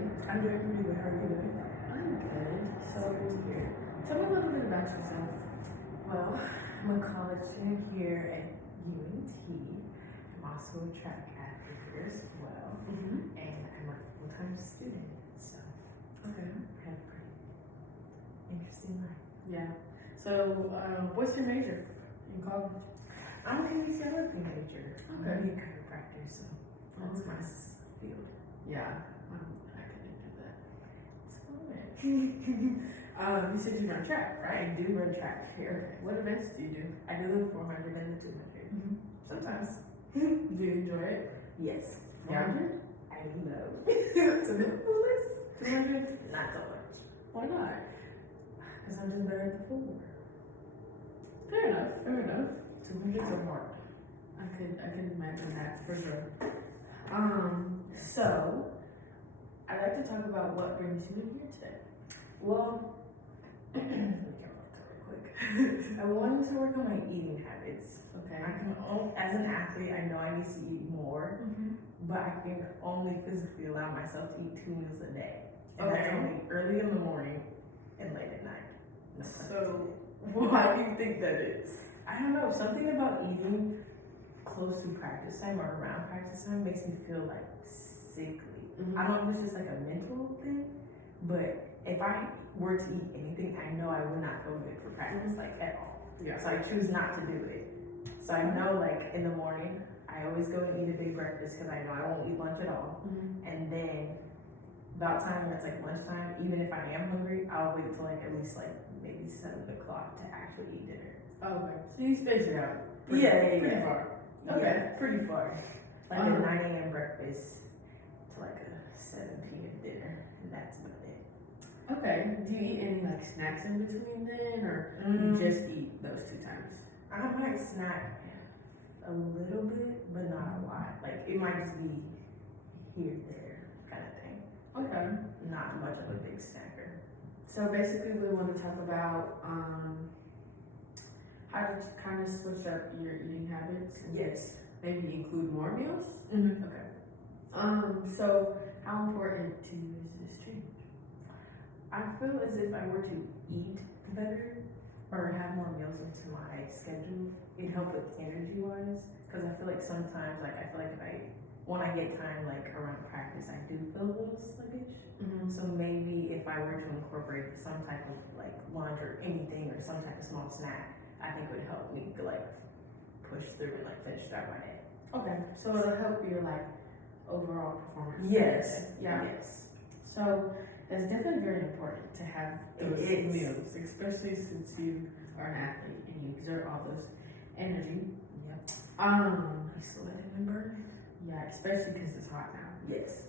you? I'm doing pretty good. How are you doing? I'm good. So, tell me a little bit about yourself. Well, I'm a college student here at UNT. I'm also a track athlete here as well, Mm-hmm. and I'm a full-time student. So Okay. I have a pretty interesting life. Yeah. So, what's your major in college? I'm a kinesiology major. I'm Okay. a chiropractor, so that's my field. Yeah. I couldn't do that. It's fun. You said you run track, I right? do run track here. What events do you do? I do the 400 and the 200. Sometimes. Do you enjoy it? Yes. Yeah. 400? I love. It's a bit foolish. 200? Not so much. Why not? Because I'm just better at the 4. Fair enough. Fair enough. 200s are hard. I could imagine that for sure. So I'd like to talk about what brings you in here today. Well, let me get off that real quick. I wanted to work on my eating habits. Okay. As an athlete, I know I need to eat more, Mm-hmm. but I can only physically allow myself to eat 2 meals a day. And Okay. that's only early in the morning and late at night. No pun So intended. why do you think that is? I don't know, something about eating close to practice time or around practice time makes me feel like sickly. I don't know if it's just like a mental thing, but if I were to eat anything, I know I would not feel good for practice, like at all. Yeah. So I choose not to do it. So I know, like in the morning, I always go and eat a big breakfast because I know I won't eat lunch at all. Mm-hmm. And then about time when it's like lunchtime, even if I am hungry, I'll wait till like at least like maybe 7 o'clock to actually eat dinner. Okay. So you space it out. Pretty far. Okay. Yeah, pretty far. Like Uh-huh. a 9 a.m. breakfast to like a 7 p.m. dinner, and that's about it. Okay. Do you eat any like snacks in between then, or Mm. you just eat those 2 times? I might snack a little bit, but not a lot. Like it might just be here, there kind of thing. Okay. Not much of a big snacker. So basically, we want to talk about how to kind of switch up your eating habits. Yes. Maybe include more meals. Mm-hmm. Okay. So how important to you is this change? I feel as if I were to eat better or have more meals into my schedule, it'd help with energy wise. Because I feel like sometimes, like when I get time, like around practice, I do feel a little sluggish. Mm-hmm. So maybe if I were to incorporate some type of like lunch or anything or some type of small snack, I think it would help me like push through and like finish throughout my day. Okay. So it'll help your like overall performance. Yes. Yeah. Yes. So that's definitely very important to have It those is. meals, especially since you are an athlete and you exert all this energy. Yep. Um, You sweating and burning? yeah, especially because it's hot now. Yes.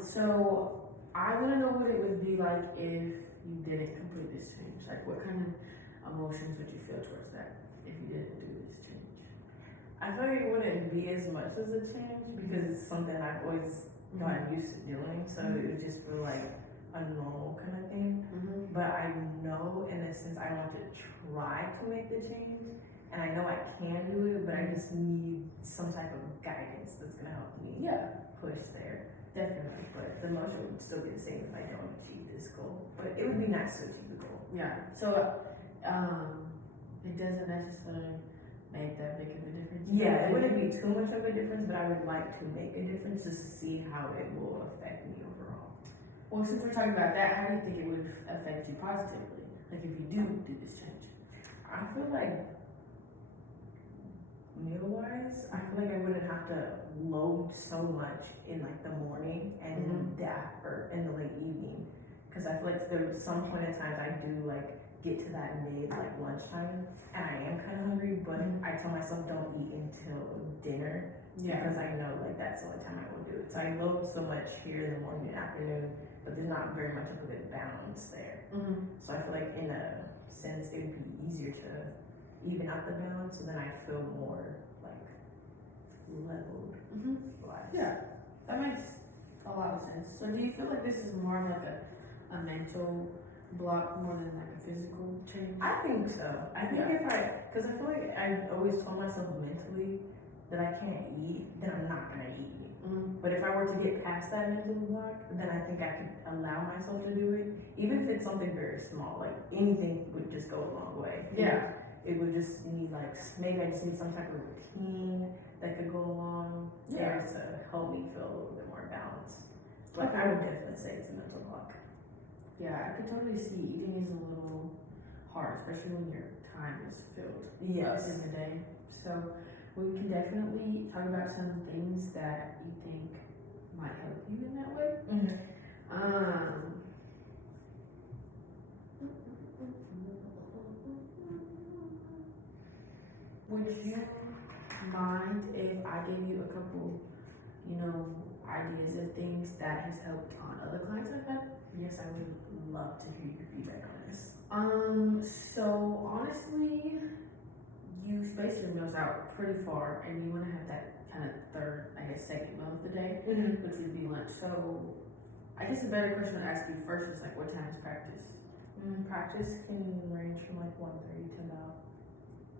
So I want to know what it would be like if you didn't complete this change. Like, what kind of emotions would you feel towards that if you didn't do this change? I feel like it wouldn't be as much as a change because it's something I've always gotten used to doing, so it would just feel like a normal kind of thing. Mm-hmm. But I know in a sense I want to try to make the change, and I know I can do it, but I just need some type of guidance that's gonna help me Yeah, push there. definitely. But the motion would still be the same if I don't achieve this goal. But it would be nice to achieve the goal. Yeah. So, it doesn't necessarily make that big of a difference. Yeah, it wouldn't be too much of a difference, but I would like to make a difference just to see how it will affect me overall. Well, since we're talking about that, how do you think it would affect you positively? Like, if you do this change? I feel like meal-wise, I feel like I wouldn't have to load so much in like the morning and or in the late evening, because I feel like there's some point in times I do like get to that mid like lunchtime and I am kind of hungry, but I tell myself don't eat until dinner because I know like that's the only time I will do it. So I load so much here in the morning and afternoon, but there's not very much of a good balance there. Mm-hmm. So I feel like in a sense it would be easier to even out the balance, so then I feel more like leveled. Mm-hmm. Wise. Yeah, that makes a lot of sense. So do you feel like this is more of like a mental block more than like a physical change? I think so. I think because I feel like I always told myself mentally that I can't eat, then I'm not gonna eat. But if I were to get past that mental block, then I think I could allow myself to do it, even if it's something very small. Like anything would just go a long way. Yeah. It would just need like maybe I just need some type of routine that could go along there to help me feel a little bit more balanced. But I would definitely say it's a mental block. Yeah, I could totally see eating is a little hard, especially when your time is filled up Yes. in the day. So we can definitely talk about some things that you think might help you in that way. Would you mind if I gave you a couple, ideas of things that has helped on other clients I've had? Yes, I would love to hear your feedback on this. So honestly, you space your meals out pretty far, and you want to have that kind of third, second meal of the day, which would be lunch. So I guess a better question to ask you first is like, what time is practice? Practice can range from like 1:30 to about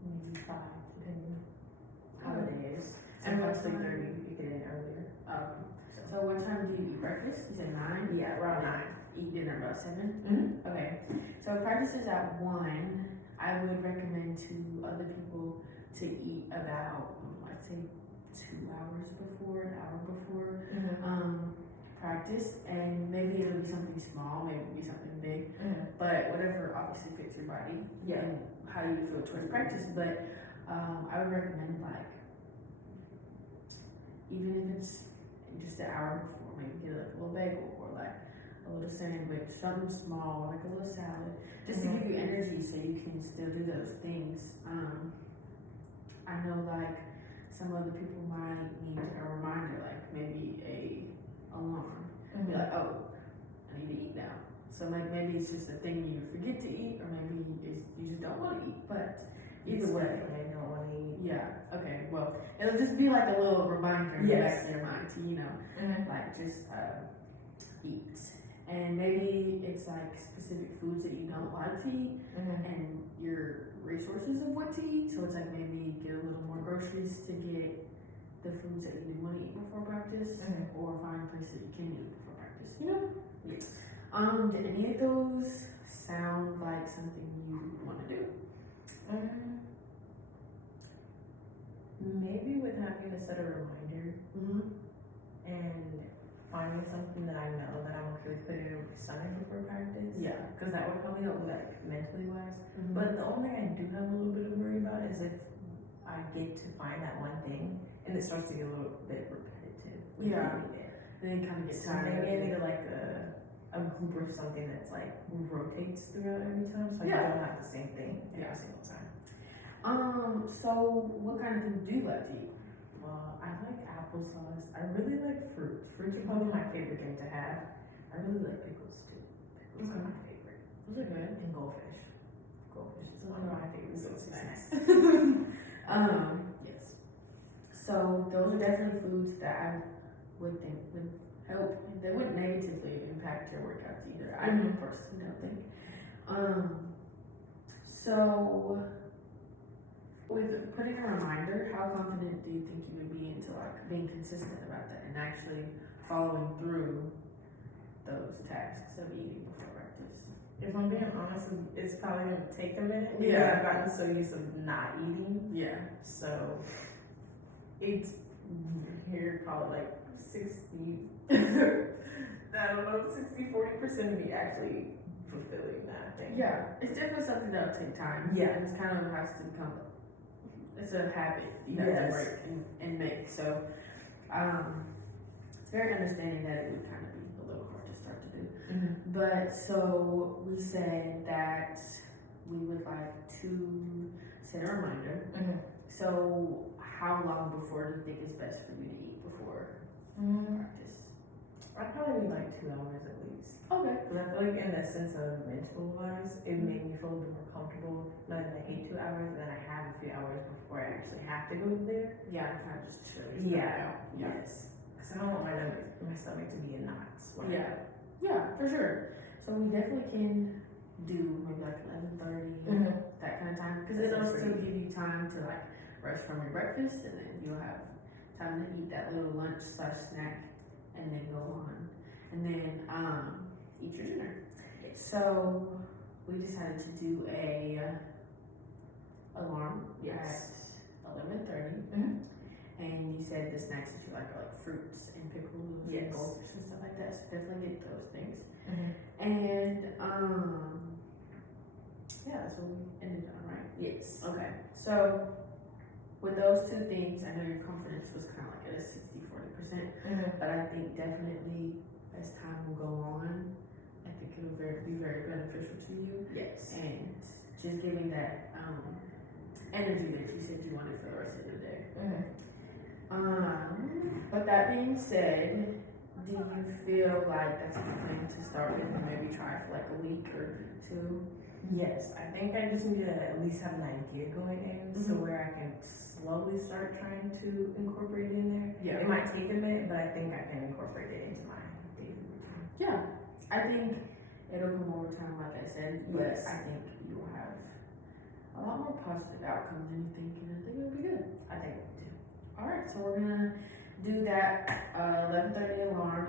maybe 5, depending how the day is. And what Sometimes time? 3:30 you could get in earlier. So what time do you eat breakfast? You said 9? Yeah, around 9. Eat dinner about 7? Okay. So if practice is at 1, I would recommend to other people to eat about, I'd say 2 hours before, an hour before practice, and maybe it'll be something small, maybe it'll be something big, but whatever obviously fits your body and how you feel towards practice. But I would recommend even if it's just an hour before, maybe get like a little bagel or like a little sandwich, something small, like a little salad, just to give you energy so you can still do those things. I know some other people might need a reminder, like maybe a alarm, be like, oh, I need to eat now. So maybe it's just a thing you forget to eat, or maybe you just don't want to eat. But either way, I don't want to eat. yeah, okay. Well, it'll just be like a little reminder in the back of your mind to just eat. And maybe it's like specific foods that you don't like to eat, and your resources of what to eat. So it's like maybe get a little more groceries to get the foods that you do want to eat before practice, or find a place that you can eat before practice. Yes. Did any of those sound like something you want to do? Maybe with having to set a reminder and finding something that I know that I'm okay with putting over the Sunday before practice. Yeah. Because that would probably help me mentally wise. But the only thing I do have a little bit of worry about is if I get to find that one thing and it starts to get a little bit repetitive. Yeah. Then kind of get So tired. maybe I need a group or something that's rotates throughout every time, so I don't have the same thing every single time. So what kind of things do you like to eat? I like applesauce. I really like fruit. Fruits are probably my favorite thing to have. I really like pickles too. Pickles are my favorite. Those are good. And goldfish. Goldfish is one of my favorite snacks. Yes. So those are definitely foods that I would think would help. They wouldn't negatively impact your workouts either. I personally don't think. So with putting a reminder, how confident do you think you would be into being consistent about that and actually following through those tasks of eating before practice? If I'm being honest, it's probably gonna take a minute. Yeah. I've gotten so used to not eating. Yeah. So it's here probably like 60, I don't know, 60-40% of me actually fulfilling that thing. Yeah. It's definitely something that'll take time. Yeah. It's kind of has to become, it's a habit you have to break and make. So it's very understanding that it would kind of be a little hard to start to do. But so we said that we would like to set a reminder. So how long before do you think is best for you to eat before practice? I'd probably need like 2 hours at least. Okay. Because I feel like in the sense of mental wise, it made me feel a bit more comfortable knowing that I ate 2 hours and then I have a few hours before I actually have to go there. Yeah, kind of just chill. Yes. Because I don't want my stomach to be in knots. Yeah, for sure. So we definitely can do maybe like 11:30, that kind of time, because it'll still give you time to rush from your breakfast, and then you'll have time to eat that little lunch slash snack, and then go on, and then eat your dinner. So we decided to do a alarm Yes. at 11:30. Mhm. And you said the snacks that you like are like fruits and pickles and Yes. goldfish and stuff like that. So definitely get those things. Mhm. And yeah, that's what we ended on, right? Yes. Okay. So with those two things, I know your confidence was kind of like at a 60-40%, Mhm. but I think definitely as time will go on, I think it'll be very beneficial to you. Yes. And just giving that energy that you said you wanted for the rest of the day. Mhm. But that being said, do you feel like that's a good thing to start with and maybe try for like a week or two? Yes, I think I just need to at least have an idea going in, so Mhm. where I can slowly start trying to incorporate it in there. Yeah. It might take a minute, but I think I can incorporate it into my daily routine. Yeah. I think it'll come over time, like I said, but Yes. I think you will have a lot more positive outcomes than you think, and I think it'll be good. I think Alright, so we're gonna do that 11:30 alarm.